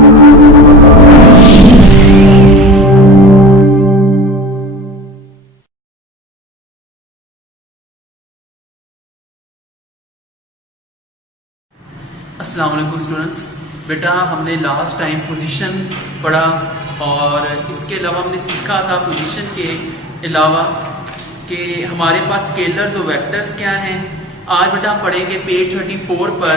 अस्सलाम वालेकुम स्टूडेंट्स। बेटा हमने लास्ट टाइम पोजीशन पढ़ा और इसके अलावा हमने सीखा था पोजीशन के अलावा कि हमारे पास स्केलर्स और वेक्टर्स क्या हैं। आज बेटा हम पढ़ेंगे पेज 34 पर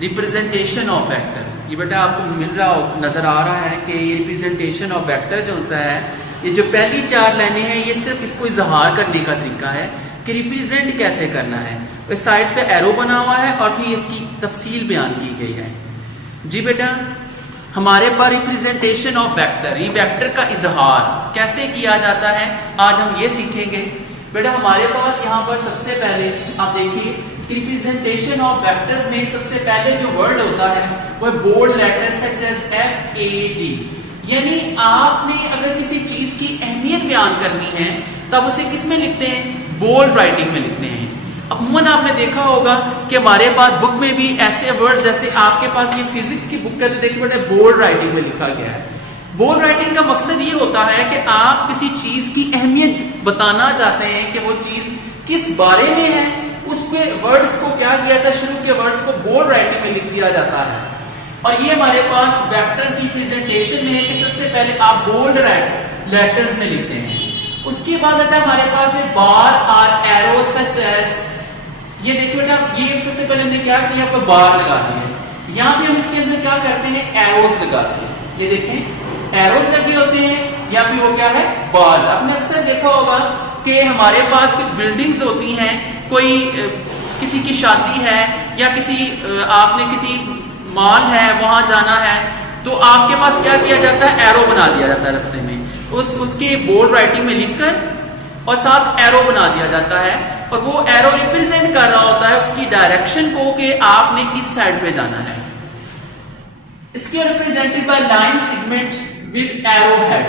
रिप्रेजेंटेशन ऑफ वेक्टर। ये बेटा आपको मिल रहा हो, नज़र आ रहा है कि ये रिप्रेजेंटेशन ऑफ वेक्टर जो सा है, ये जो पहली 4 लाइनें हैं ये सिर्फ इसको इजहार करने का तरीका है कि रिप्रेजेंट कैसे करना है। इस साइड पे एरो बना हुआ है और फिर इसकी तफसील बयान की गई है। जी बेटा, हमारे पास रिप्रेजेंटेशन ऑफ वेक्टर, ये वेक्टर का इजहार कैसे किया जाता है आज हम ये सीखेंगे। बेटा हमारे पास यहाँ पर सबसे पहले आप देखिए रिप्रेजेंटेशन ऑफ वेक्टर्स में सबसे पहले जो वर्ड होता है वो bold letters such as FAD। यानी आपने अगर किसी चीज की अहमियत बयान करनी है तब उसे किस में लिखते हैं? बोल्ड राइटिंग में लिखते हैं। अमूमन आपने देखा होगा कि हमारे पास बुक में भी ऐसे वर्ड्स, जैसे आपके पास ये फिजिक्स की बुक है तो देखिए बेटा बोल्ड राइटिंग में लिखा गया है। बोल्ड राइटिंग का मकसद ये होता है कि आप किसी चीज की अहमियत बताना चाहते हैं कि वो चीज किस बारे में है, उस पे वर्ड्स को क्या किया था, शुरू के वर्ड्स को बोल्ड राइटिंग में लिख दिया जाता है। और ये हमारे पास वेक्टर की प्रेजेंटेशन में है कि सबसे पहले आप बोल्ड लेटर्स में लिखते हैं। उसके बाद बेटा हमारे पास है बार और एरो सच एज। ये देखिए बेटा, ये सबसे पहले हमने क्या किया, आपको बार लगा दिए। यहाँ पे हम इसके अंदर क्या करते हैं, एरोस लगाते हैं। ये देखें एरोस लगे होते हैं, यहाँ पे वो क्या है, बार्स। आपने अक्सर देखा होगा कि हमारे पास कुछ बिल्डिंग्स होती हैं, कोई किसी की शादी है या आपने किसी मॉल है वहां जाना है तो आपके पास क्या किया जाता है, एरो बना दिया जाता है रास्ते में, उसके बोल्ड राइटिंग में लिखकर और साथ एरो बना दिया जाता है। और वो एरो रिप्रेजेंट कर रहा होता है उसकी डायरेक्शन को कि आपने इस साइड पे जाना है। इसके represented by line segment with arrow head.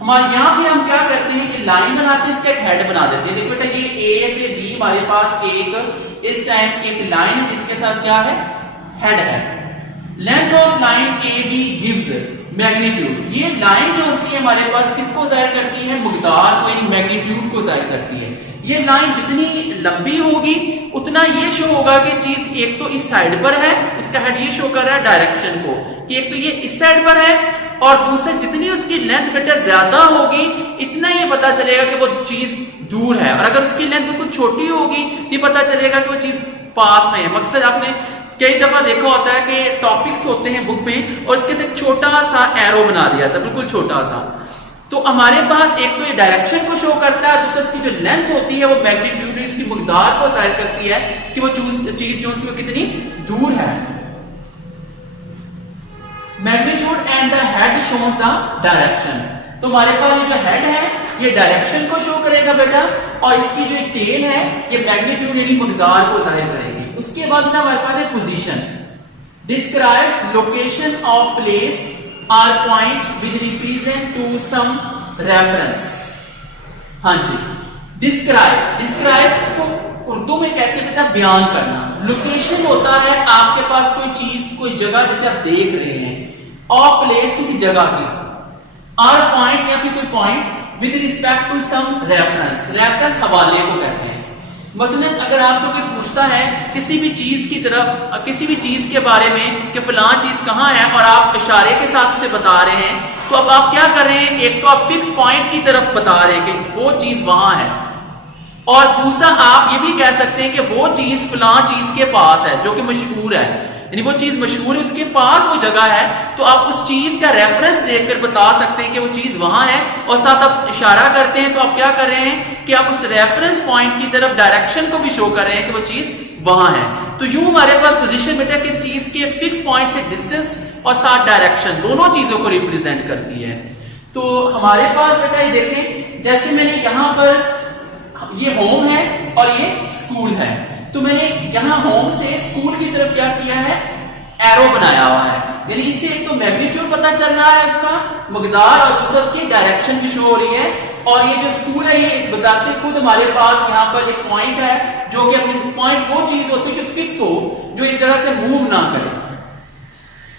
हमारे यहाँ पे हम क्या करते हैं कि लाइन बनाते हैं, इसका एक हेड बना देते हैं। देखो बेटा ये A से B हमारे पास एक इस टाइम एक लाइन है जिसके साथ क्या है, हेड है। Length of line AB gives magnitude. ये लाइन जो है हमारे पास किसको जाहिर करती है, मकदार को, यानी मैग्नीट्यूड को जाहिर करती है। ये लाइन जितनी लंबी होगी उतना ये शो होगा कि चीज एक तो इस साइड पर है, उसका हेड ये शो कर रहा है डायरेक्शन को कि एक तो ये इस साइड पर है, और दूसरे जितनी उसकी लेंथ बेटा ज्यादा होगी इतना ये पता चलेगा कि वो चीज दूर है। और अगर उसकी लेंथ बिल्कुल छोटी होगी ये पता चलेगा कि वो चीज पास में है। मकसद आपने कई दफा देखा होता है कि टॉपिक्स होते हैं बुक में और इसके से छोटा सा एरो बना दिया था, बिल्कुल छोटा सा। तो हमारे पास एक तो ये डायरेक्शन को शो करता है, दूसरा इसकी जो लेंथ होती है वो मैग्नीट्यूड, इसकी मकदार को जाहिर करती है कि वो चीज जो उसमें कितनी दूर है। Magnitude and the head shows the direction. तो हमारे पास ये जो हेड है ये डायरेक्शन को शो करेगा बेटा, और इसकी जो टेल है ये मैग्नीट्यूड यानी मकदार को जाहिर करेगी। उसके बाद ना हमारे पास है position. Describes location of place or point with represent to some reference. हाँ जी, डिस्क्राइब को उर्दू में कहते हैं बेटा बयान करना। लोकेशन होता है आपके पास कोई चीज, कोई जगह जिसे आप देख रहे हैं, ऑफ प्लेस किसी जगह की, आर पॉइंट या फिर कोई point with respect to some reference. Reference हवाले को कहते हैं। मसलन अगर आपसे कोई पूछता है किसी भी चीज की तरफ, किसी भी चीज के बारे में कि फलां चीज कहाँ है और आप इशारे के साथ उसे बता रहे हैं, तो अब आप क्या कर रहे हैं, एक तो आप फिक्स पॉइंट की तरफ बता रहे हैं कि वो चीज वहां है, और दूसरा आप ये भी कह सकते हैं कि वो चीज फलां चीज के पास है जो कि मशहूर है, यानी वो चीज मशहूर है उसके पास वो जगह है, तो आप उस चीज का रेफरेंस देकर बता सकते हैं कि वो चीज वहां है, और साथ आप इशारा करते हैं तो आप क्या कर रहे हैं कि आप उस रेफरेंस पॉइंट की तरफ डायरेक्शन को भी शो कर रहे हैं कि वो चीज वहां है। तो यूं हमारे पास पोजीशन बेटा किस चीज के फिक्स पॉइंट से डिस्टेंस और साथ डायरेक्शन दोनों चीजों को रिप्रेजेंट करती है। तो हमारे पास बेटा ये देखें, जैसे मैंने यहां पर ये होम है और ये स्कूल है, तो मैंने यहां होम से स्कूल की तरफ क्या किया है, एरो बनाया हुआ है। यानी इससे एक तो मैग्नीट्यूड पता चल रहा है उसका मकदार, और दूसरा उसकी डायरेक्शन भी शो हो रही है। और ये जो स्कूल है ये बजाते खुद हमारे पास यहाँ पर एक पॉइंट है जो कि अपनी पॉइंट वो चीज होती है जो फिक्स हो, जो एक तरह से मूव ना करे।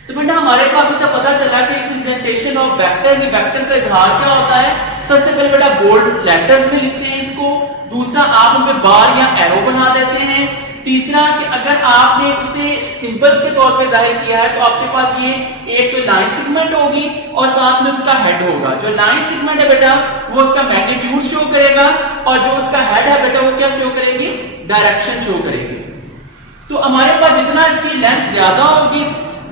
तो बेटा हमारे को अभी तक पता चला कि रिप्रेजेंटेशन ऑफ वेक्टर में वेक्टर का इजहार क्या होता है। सबसे पहले बेटा बोल्ड लेटर्स में लिखते हैं इसको, दूसरा आप उन पे बार या एरो बना देते हैं, तीसरा कि अगर आपने उसे सिंबल के तौर पे जाहिर किया है तो आपके पास ये एक तो लाइन सेगमेंट होगी और साथ में उसका हेड होगा। जो लाइन सेगमेंट है बेटा वो उसका मैग्नीट्यूड शो करेगा और जो उसका हेड है बेटा वो क्या शो करेगी, डायरेक्शन शो करेगी। तो हमारे पास जितना इसकी लेंथ ज्यादा होगी,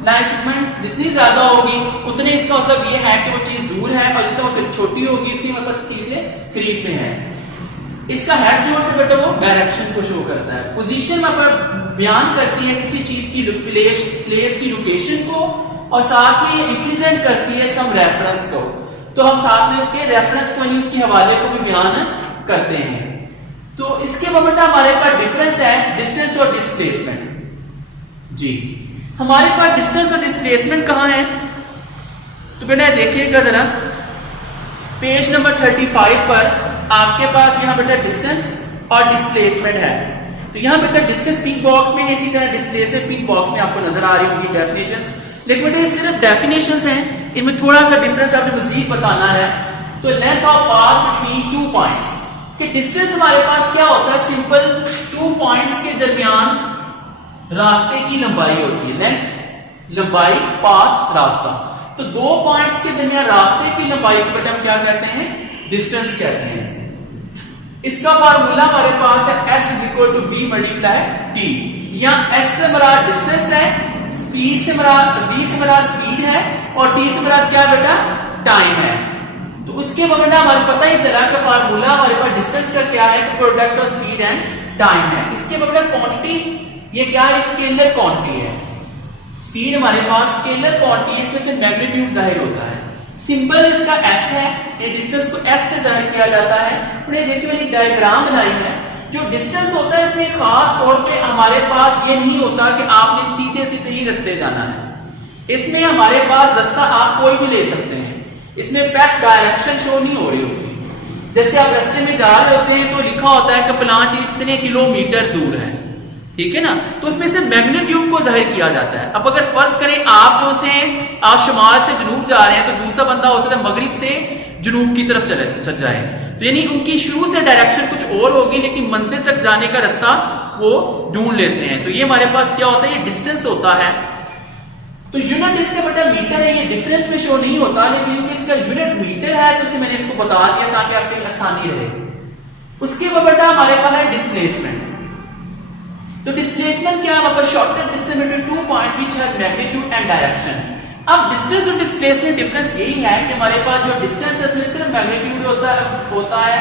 लाइन सेगमेंट जितनी ज्यादा होगी उतने इसका मतलब ये है कि वो चीज दूर है, और जितना वो छोटी होगी उतनी हमारे पास चीजें करीब में है। इसका हेड जो से बेटा वो डायरेक्शन को शो करता है। पोजीशन वहां पर बयान करती है किसी चीज की प्लेस की लोकेशन को, और साथ में रिप्रेजेंट करती है सम रेफरेंस को। तो हम साथ में इसके रेफरेंस को यानी उसके हवाले को भी बयान करते हैं। तो इसके बाद बेटा हमारे पास डिफरेंस है डिस्टेंस और डिस्प्लेसमेंट। जी हमारे पास डिस्टेंस और डिस्प्लेसमेंट कहाँ है, तो बेटा देखिएगा जरा पेज नंबर 35 पर आपके पास यहाँ बेटा डिस्टेंस और डिस्प्लेसमेंट है। तो यहाँ बेटा डिस्टेंस पिंक बॉक्स में है, इसी तरह डिस्प्लेसमेंट पिंक बॉक्स में आपको नजर आ रही होगी डेफिनेशंस। लेकिन बेटा ये सिर्फ डेफिनेशंस हैं, इनमें थोड़ा सा डिफरेंस आपने मजीद बताना है। तो length of path between 2 points कि डिस्टेंस हमारे पास क्या होता है, सिंपल 2 पॉइंट्स के दरमियान रास्ते की लंबाई होती है। लेंथ लंबाई, पाथ रास्ता। तो 2 पॉइंट्स के दरमियान रास्ते की लंबाई को बेटा हम क्या कहते हैं, डिस्टेंस कहते हैं। इसका फार्मूला हमारे पास है s = v × t। यहाँ s से मराद डिस्टेंस है, स्पीड से मराद v से मराद स्पीड है, और t से मराद क्या बेटा, टाइम है। तो उसके बाद हमारे पता ही चला कि फार्मूला हमारे पास डिस्टेंस का क्या है, product of speed and time है। इसके बाद क्वांटिटी ये क्या है, स्केलर क्वांटिटी है। स्पीड हमारे पास स्केलर क्वांटिटी है, इसमें से मैग्नीट्यूड जाहिर होता है। सिंबल इसका s है, ये डिस्टेंस को s से जाहिर किया जाता है। उन्हें देखिए मैंने डायग्राम बनाई है। जो डिस्टेंस होता है इसमें खास तौर पे हमारे पास ये नहीं होता कि आपने सीधे सीधे ही रास्ते जाना है। इसमें हमारे पास रास्ता आप कोई भी ले सकते हैं, इसमें पैक डायरेक्शन शो नहीं हो रही होती। जैसे आप रास्ते में जा रहे होते हैं तो लिखा होता है कि फलां चीज इतने किलोमीटर दूर है, ठीक है ना, तो उसमें से मैग्नीट्यूड को जाहिर किया जाता है। अब अगर फर्ज करें आप जो से आप शुमाल से जनूब जा रहे हैं तो दूसरा बंदा हो सकता है मगरिब से जनूब की तरफ चल जाए, तो यानी उनकी शुरू से डायरेक्शन कुछ और होगी लेकिन मंजिल तक जाने का रास्ता वो ढूंढ लेते हैं। तो ये हमारे पास क्या होता है, ये डिस्टेंस होता है। तो यूनिट इसका बेटा मीटर है, ये डिफरेंस में शो नहीं होता, लेकिन क्योंकि इसका यूनिट मीटर है तो इसे मैंने इसको बता दिया ताकि आपकी आसानी रहे। उसके बाद बेटा हमारे पास है डिस्प्लेसमेंट। तो डिस्प्लेसमेंट क्या है, shortest distance between 2 points which has magnitude and direction. अब डिस्टेंस और डिस्प्लेसमेंट डिफरेंस यही है कि हमारे पास जो डिस्टेंस है इसमें सिर्फ मैग्नीट्यूड होता है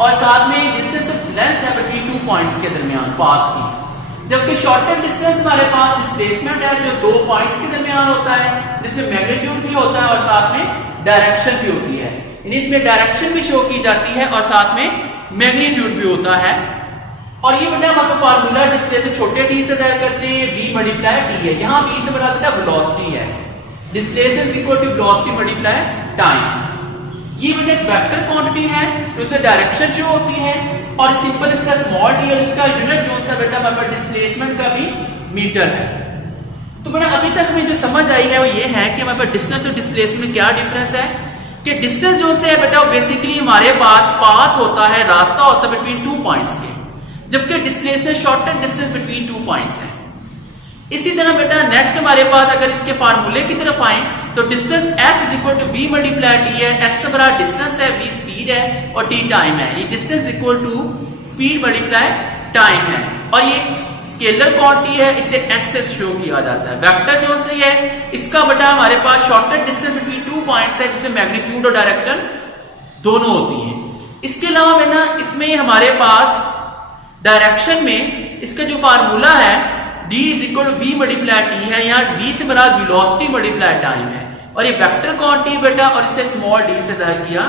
और साथ में डिस्टेंस ऑफ लेंथ है बिटवीन 2 पॉइंट्स के दरमियान पाथ की। जबकि शॉर्टेस्ट डिस्टेंस हमारे पास डिस्प्लेसमेंट है जो 2 पॉइंट्स के दरमियान होता है, जिसमें मैग्नीट्यूड भी होता है और साथ में डायरेक्शन भी होती है। इसमें डायरेक्शन भी शो की जाती है और साथ में मैग्नीट्यूड भी होता है। और ये बेटा हम आपको फार्मूला डिस्प्ले से छोटे डी से जाहिर करते हैं, v × t है। यहाँ v से बड़ा बेटा वेलोसिटी है, displacement equal to velocity × time. ये बेटा एक वेक्टर क्वांटिटी है तो उसमें डायरेक्शन शो होती है, और सिंपल इसका स्मॉल डी और इसका यूनिट जो सा बेटा हमारे पास डिस्प्लेसमेंट का भी मीटर है। तो बेटा अभी तक हमें जो समझ आई है वो ये है कि हमारे पास डिस्टेंस और डिस्प्लेसमेंट में क्या डिफरेंस है, कि डिस्टेंस जो से है बेटा बेसिकली हमारे पास पाथ होता है, रास्ता होता है बिटवीन 2 पॉइंट्स के, जबकि displacement shortest distance between 2 points है। इसी तरह बेटा नेक्स्ट हमारे पास अगर इसके फार्मूले की तरफ आए तो डिस्टेंस s = v × t है। s से बड़ा डिस्टेंस है, v स्पीड है और t टाइम है। ये distance equal to speed × time है, और ये स्केलर क्वांटिटी है, इसे s से शो किया जाता है। वेक्टर जो से है इसका बेटा हमारे पास शॉर्टेस्ट डिस्टेंस बिटवीन 2 पॉइंट्स है, जिसमें मैग्नीट्यूड और डायरेक्शन दोनों होती है। इसके अलावा बेटा इसमें हमारे पास डायरेक्शन में इसका जो फार्मूला है d = v × t है। यहाँ v से बराबर वेलोसिटी × टाइम है, और ये वेक्टर क्वांटिटी बेटा और इसे स्मॉल d से जाहिर किया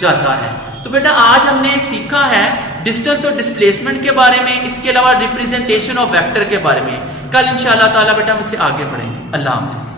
जाता है। तो बेटा आज हमने सीखा है डिस्टेंस और डिस्प्लेसमेंट के बारे में, इसके अलावा रिप्रेजेंटेशन ऑफ वेक्टर के बारे में। कल इंशाल्लाह ताला बेटा हम इससे आगे बढ़ेंगे। अल्लाह हाफिज।